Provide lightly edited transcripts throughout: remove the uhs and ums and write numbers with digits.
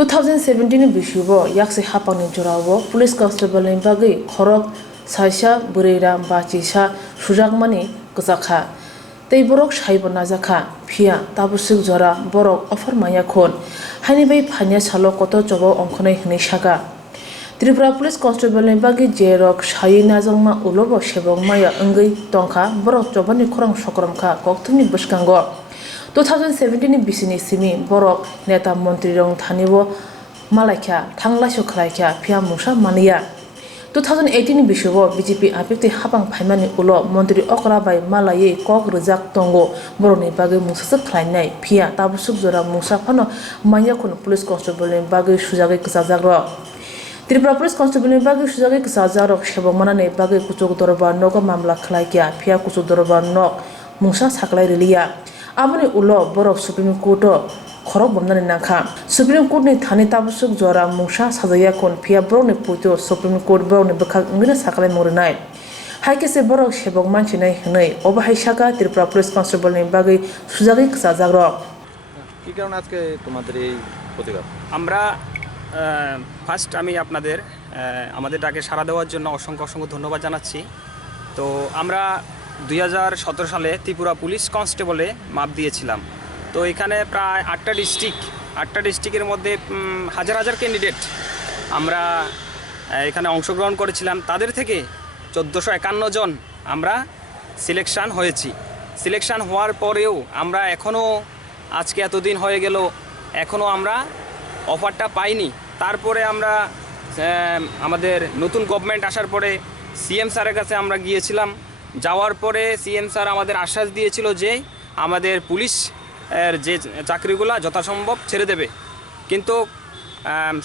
2017 bisubo yakse hapangni jorao police constable ni bagi khorok saisa bureira bachisa sujakmani kusakha tei borok saibo najaka phia tabusuk jora borok offer maya khon haini bai phania salo koto jobo ongkhonai hni saka Tripura Police Constable ni bagi jerok sai najangma ulobo sebong maya engei tongkha borok jobani khorang sokramkha kokthuni buskango 2017 bisini simi borok neta mantri rong thanibo malaikha thanglaso khraikha phia musa mania 2018 bisubo BJP apikti hapang phaimani ulo mantri okra bai malaye kok rujak tongo boroni bagi musa khlainai phia tabusuk jora musa phano maya khun police constable ni bagi sujage ksajagro Tripura Police Constable ni bagi sujage ksajagro sebong manane bagi kuchuk dorba nogo mamla khlaikya phia kuchuk dorba nok musa saklai relia Amani ulo borok Supreme Court khorok bomnani nakha Supreme Court ni thani tabusuk jora musa sajaya kon phia borok ni puito Supreme Court borok ni bakhak ngina saklai morinai haikese borok sebok manchinai hnai obahai saka Tripura Police Constable ni bagi sujagi ksajagro কি কারণে আজকে তোমাদের এই প্রতিবাদ আমরা first আমি আপনাদের আমাদের ডাকে সাড়া দেওয়ার জন্য অসংখ্য ধন্যবাদ জানাচ্ছি তো আমরা 2017 সালে ত্রিপুরা পুলিশ কনস্টেবলে মাপ দিয়েছিলাম তো এখানে প্রায় 8টা ডিস্ট্রিক্টের মধ্যে হাজার হাজার ক্যান্ডিডেট আমরা এখানে অংশগ্রহণ করেছিলাম তাদের থেকে 1451 জন আমরা সিলেকশন হয়েছি সিলেকশন হওয়ার পরেও আমরা এখনও আজকে এতদিন হয়ে গেল এখনও আমরা অফারটা পাইনি তারপরে আমরা আমাদের নতুন গভর্নমেন্ট আসার পরে সিএম স্যারের কাছে আমরা গিয়েছিলাম যাওয়ার পরে সিএম স্যার আমাদের আশ্বাস দিয়েছিল যে আমাদের পুলিশ যে চাকরিগুলো যথাসম্ভব ছেড়ে দেবে কিন্তু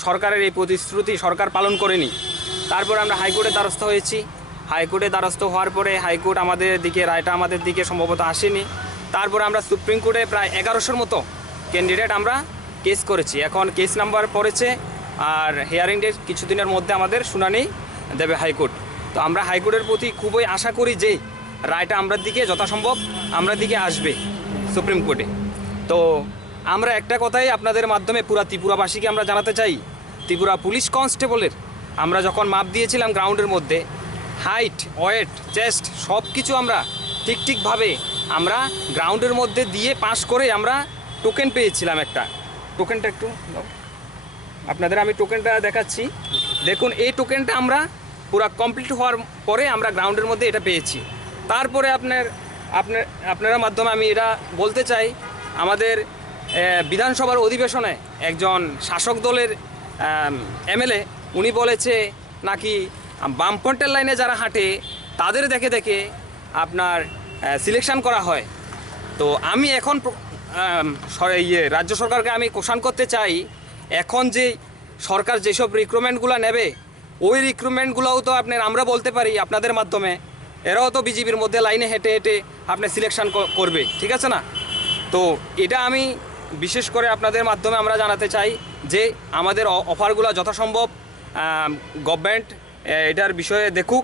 সরকারের এই প্রতিশ্রুতি সরকার পালন করেনি তারপর আমরা হাইকোর্টে দ্বারস্থ হয়েছি হাইকোর্টে দ্বারস্থ হওয়ার পরে হাইকোর্ট আমাদের দিকে রায়টা আমাদের দিকে সম্ভবত আসেনি তারপরে আমরা সুপ্রিম কোর্টে প্রায় 1100-র মতো ক্যান্ডিডেট আমরা কেস করেছি এখন কেস নাম্বার পড়েছে আর হিয়ারিং ডেট কিছুদিনের মধ্যে আমাদের শুনানি দেবে হাইকোর্ট তো আমরা হাইকোর্টের প্রতি খুবই আশা করি যে রায়টা আমরা দিকে যথাসম্ভব আমরা দিকে আসবে সুপ্রিম কোর্টে তো আমরা একটা কথাই আপনাদের মাধ্যমে পুরা ত্রিপুরাবাসীকে আমরা জানাতে চাই ত্রিপুরা পুলিশ কনস্টেবলের আমরা যখন মাপ দিয়েছিলাম গ্রাউন্ডের মধ্যে হাইট ওয়েট চেস্ট সব কিছু আমরা ঠিকভাবে আমরা গ্রাউন্ডের মধ্যে দিয়ে পাস করে আমরা টোকেন পেয়েছিলাম একটা টোকেনটা একটু আপনাদের আমি টোকেনটা দেখাচ্ছি দেখুন এই টোকেনটা আমরা পুরো কমপ্লিট হওয়ার পরে আমরা গ্রাউন্ডের মধ্যে এটা পেয়েছি তারপরে আপনারা মাধ্যমে আমি এটা বলতে চাই আমাদের বিধানসভার অধিবেশনে একজন শাসক দলের এমএলএ উনি বলেছে নাকি বামপন্থের লাইনে যারা হাঁটে তাদের দেখে আপনার সিলেকশন করা হয় তো আমি এখন রাজ্য সরকারকে আমি কোশ্চেন করতে চাই এখন যে সরকার যেসব রিক্রুটমেন্টগুলো নেবে ওই রিক্রুটমেন্টগুলোও তো আমরা বলতে পারি আপনাদের মাধ্যমে এরাও তো বিজেপির মধ্যে লাইনে হেঁটে আপনি সিলেকশন করবে ঠিক আছে না তো এটা আমি বিশেষ করে আপনাদের মাধ্যমে আমরা জানাতে চাই যে আমাদের অফারগুলো যথাসম্ভব গভর্নমেন্ট এটার বিষয়ে দেখুক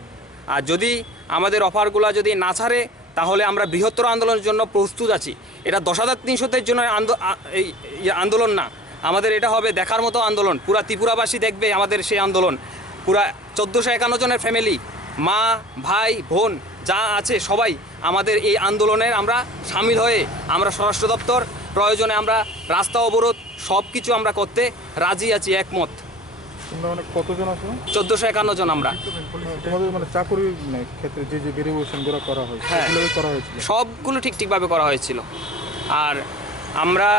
আর যদি আমাদের অফারগুলো যদি না ছাড়ে তাহলে আমরা বৃহত্তর আন্দোলনের জন্য প্রস্তুত আছি এটা 10,300-র জন্য আন্দোলন না আমাদের এটা হবে দেখার মতো আন্দোলন পুরা ত্রিপুরাবাসী দেখবে আমাদের সেই আন্দোলন পুরা 1451 জনের ফ্যামিলি মা ভাই বোন যা আছে সবাই আমাদের এই আন্দোলনের আমরা সামিল হয়ে আমরা স্বরাষ্ট্র দপ্তর প্রয়োজনে আমরা রাস্তা অবরোধ সব কিছু আমরা করতে রাজি আছি একমত কতজন আছে 1451 জন আমরা তোমাদের মানে চাকরি ক্ষেত্রে যে ভেরিফিকেশনগুলো করা হয়েছে সেগুলো করা হয়েছিল সবগুলো ঠিকভাবে করা হয়েছিল আর আমরা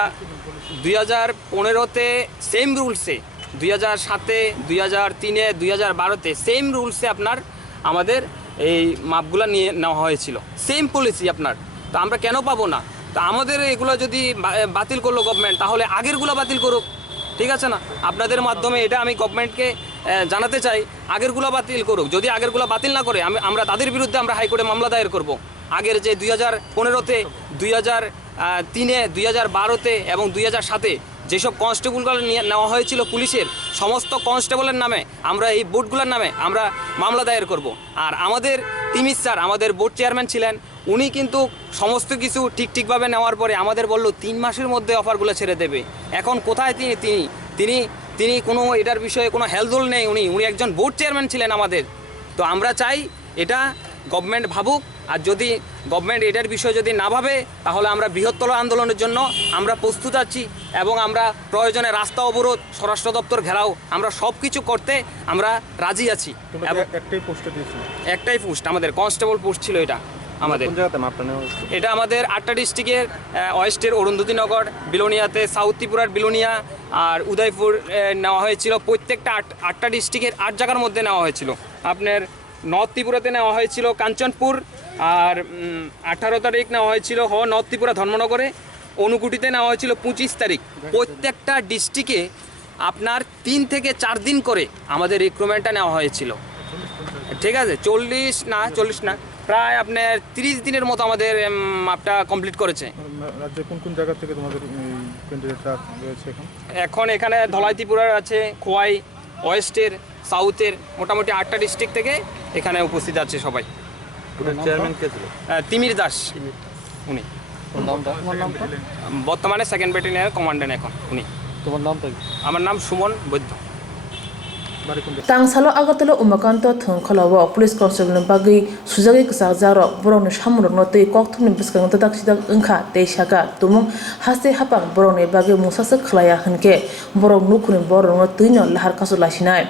2015-তে সেম রুলসে 2007-এ 2003-এ 2012-তে সেম রুলসে আপনার আমাদের এই মাপগুলো নিয়ে নেওয়া হয়েছিল সেম পলিসি আপনার তো আমরা কেন পাবো না তো আমাদের এগুলো যদি বাতিল করলো গভর্নমেন্ট তাহলে আগেরগুলো বাতিল করুক ঠিক আছে না আপনাদের মাধ্যমে এটা আমি গভর্নমেন্টকে জানাতে চাই আগেরগুলো বাতিল করুক যদি আগেরগুলো বাতিল না করে আমরা তাদের বিরুদ্ধে আমরা হাইকোর্টে মামলা দায়ের করব আগের যে 2015-তে 2003-এ 2012-তে এবং 2007-এ যেসব কনস্টেবলগুলো নিয়ে নেওয়া হয়েছিল পুলিশের সমস্ত কনস্টেবলের নামে আমরা এই বোর্ডগুলোর নামে আমরা মামলা দায়ের করব আর আমাদের তিমির স্যার আমাদের বোর্ড চেয়ারম্যান ছিলেন উনি কিন্তু সমস্ত কিছু ঠিকভাবে নেওয়ার পরে আমাদের বলল 3 মাসের মধ্যে অফারগুলো ছেড়ে দেবে এখন কোথায় তিনি তিনি কোনো এটার বিষয়ে কোনো হেলদোল নেই, উনি একজন বোর্ড চেয়ারম্যান ছিলেন আমাদের। তো আমরা চাই এটা গভর্নমেন্ট ভাবুক, আর যদি গভর্নমেন্ট এটার বিষয়ে যদি না ভাবে তাহলে আমরা বৃহত্তর আন্দোলনের জন্য আমরা প্রস্তুত আছি, এবং আমরা প্রয়োজনে রাস্তা অবরোধ, স্বরাষ্ট্র দপ্তর ঘেরাও, আমরা সব কিছু করতে আমরা রাজি আছি। তোমরা এবং একটাই পোস্টে দিয়েছিল? একটাই পোস্ট, আমাদের কনস্টেবল পোস্ট ছিল এটা আমাদের। কোন জায়গাতে মাপটা নেওয়া হচ্ছে? এটা আমাদের 8টা ডিস্ট্রিক্টের, ওয়েস্টের অরুন্ধতিনগর, বিলোনিয়াতে, সাউথ ত্রিপুরার বিলোনিয়া আর উদয়পুর নেওয়া হয়েছিল। প্রত্যেকটা 8টা ডিস্ট্রিক্টের 8 জায়গার মধ্যে নেওয়া হয়েছিল। আপনার নর্থ ত্রিপুরাতে নেওয়া হয়েছিল কাঞ্চনপুর, আর 18 তারিখ নেওয়া হয়েছিল নর্থ ত্রিপুরা ধর্মনগরে, অনুকুটিতে নেওয়া হয়েছিল 25 তারিখ। প্রত্যেকটা ডিস্ট্রিক্টে আপনার 3 থেকে 4 দিন করে আমাদের রিক্রুটমেন্টটা নেওয়া হয়েছিল। ঠিক আছে, 40 না, প্রায় আপনার 30 দিনের মতো আমাদের মাপটা কমপ্লিট করেছে। রাজ্যে কোন কোন জায়গা থেকে তোমাদের ক্যান্ডিডেটরা রয়েছে এখন? এখন এখানে ধলাই ত্রিপুরার আছে, খোয়াই, ওয়েস্টের, সাউথের, মোটামুটি 8টা ডিস্ট্রিক্ট থেকে এখানে উপস্থিত আছে সবাই। চেয়ারম্যান কে ছিল? তিমির দাস উনি, বর্তমানে 2nd ব্যাটালিয়নের কমান্ডেন্ট এখন উনি। তোমার নামটা? আমার নাম সুমন বৈদ্য। Tangsalo agatolo umakanto thongkhalawo police constable bagi sujagi ksajaro borong samurok no tei kokthumni biskang tadak sidak wngkha tei saka tumung haste hapang borongni bagi musasa khlaya hwnke borok nukhuni borok no tuino lahar kasu lasinai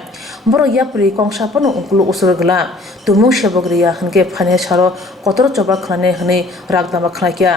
borok yapri kongsapano ungkulu usrogla tumung sebogriya hwnke phane saro kotoro choba khlane hwnei ragdama khlaikya।